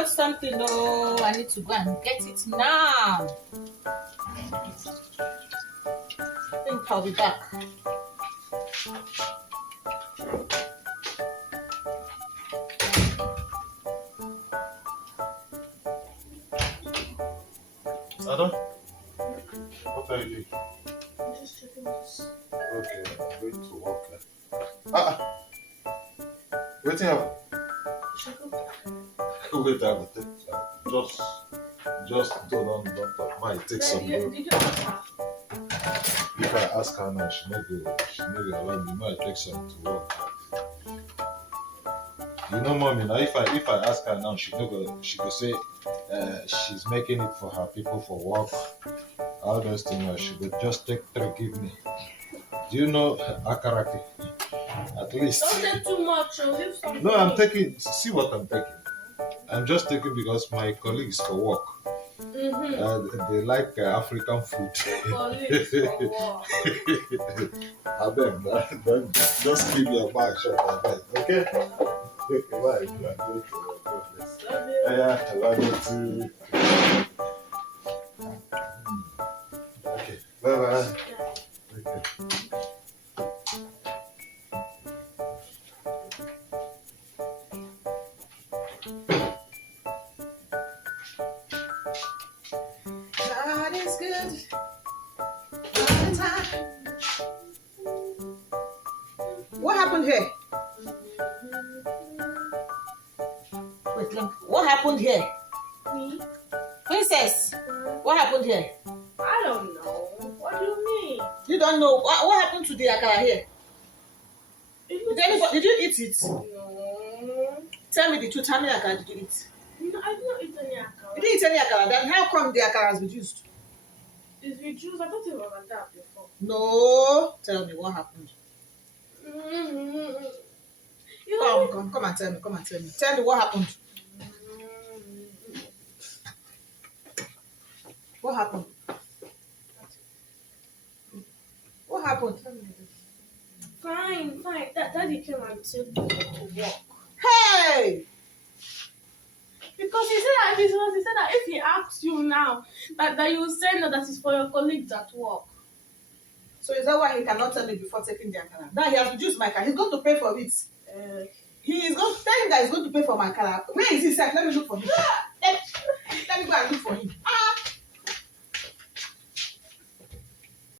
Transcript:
forgot something. Oh, I need to go and get it now. I think I'll be back. Adam, what are you doing? I'm just checking this. Okay, I'm going to work. Waiting up. Check up. Wait, I will take just don't talk. Might take some Did work. you ask her? If I ask her now, she no go allow me. Might take some to work. You know, mommy. Now, if I ask her now, she go say she's making it for her people for work. All those things, she would just take 3, give me. Do you know akaraki? At least. Don't take too much. Leave something. No, I'm taking. See what I'm taking. I'm just taking because my colleagues for work. They like African food. Colleagues for work. I beg, man. Just keep your mouth shut. I beg. Okay? Okay, bye. You are going to work. God bless. Love you. Yeah, I love you too. Okay, bye bye. Okay. God is good all the time. What happened here? Wait, what happened here? Me? Princess, what happened here? I don't know. What do you mean? You don't know. What happened to the akara here? Did you eat it? No. Tell me the truth. How many akara did you eat? No, I did not eat any akara. You didn't eat any akara. Then how come the akara has reduced? It's reduced. I thought it was like that before. No. Tell me what happened. You know, Come and tell me. Come and tell me. Tell me what happened. What happened? What happened? Tell me. Fine. Daddy came and said to work. Hey! Because he said that if he asks you now, that you will say no, that is for your colleagues at work. So is that why he cannot tell me before taking the akara? Now he has reduced my car. He's going to pay for it. He is going to tell him that he's going to pay for my car. Where is he, sir? Let me look for him. Let me go and look for him.